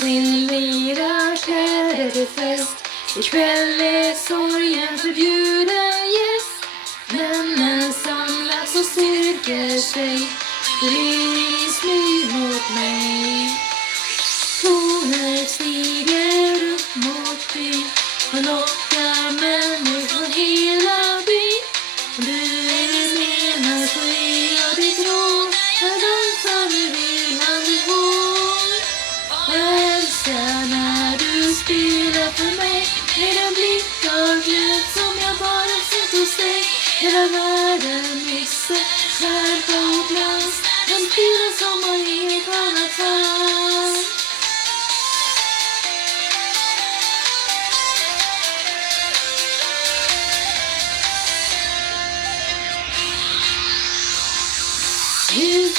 vill lira kläder till fest. Ikväll är sorgen förbjuden gäst. Männen samlas och styrker sig. Ler smyg mot mig. Toner stiger upp mot skyn och lockar människor hela byn. Om du är menar så är jag ditt råd. Jag dansar med vilande hår. Och jag älskar när du spelar för mig. Med en blick av glöd som jag bara sett hos dig. Hela världen missar skärpa och glans. Den spelar som har inget annat fanns.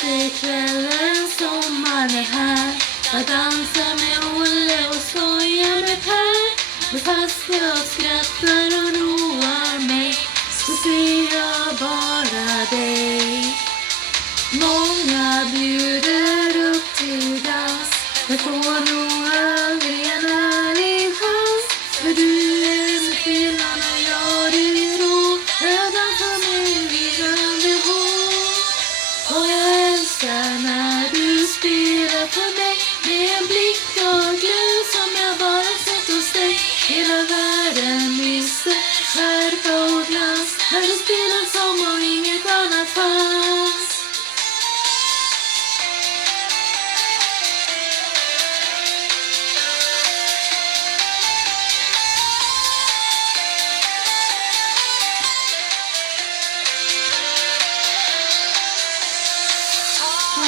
Utekvällen, sommaren är här. Jag dansar med Olle och skojar med Per. Men fast jag skrattar och roar mig så ser jag bara dig. Många bjuder upp till dans. Jag får nog aldrig en ärlig chans. För du är med fyllan och jag är rå. Jag dansar med virrande hår. Och jag älskar när du spelar för mig. Med en blick och glöd som jag bara sett hos dig. Hela världen missar skärpa och glans. När du spelar som om inget annat fanns.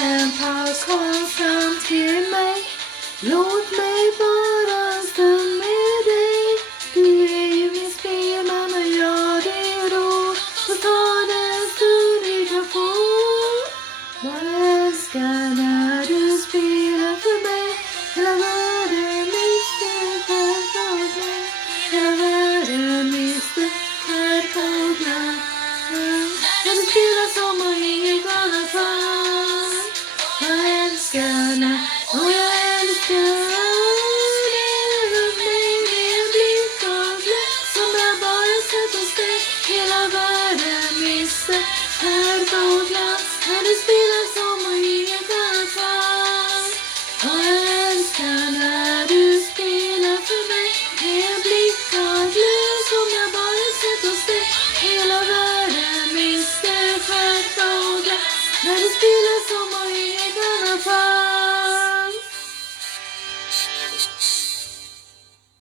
En paus kom fram till mig. Låt mig bara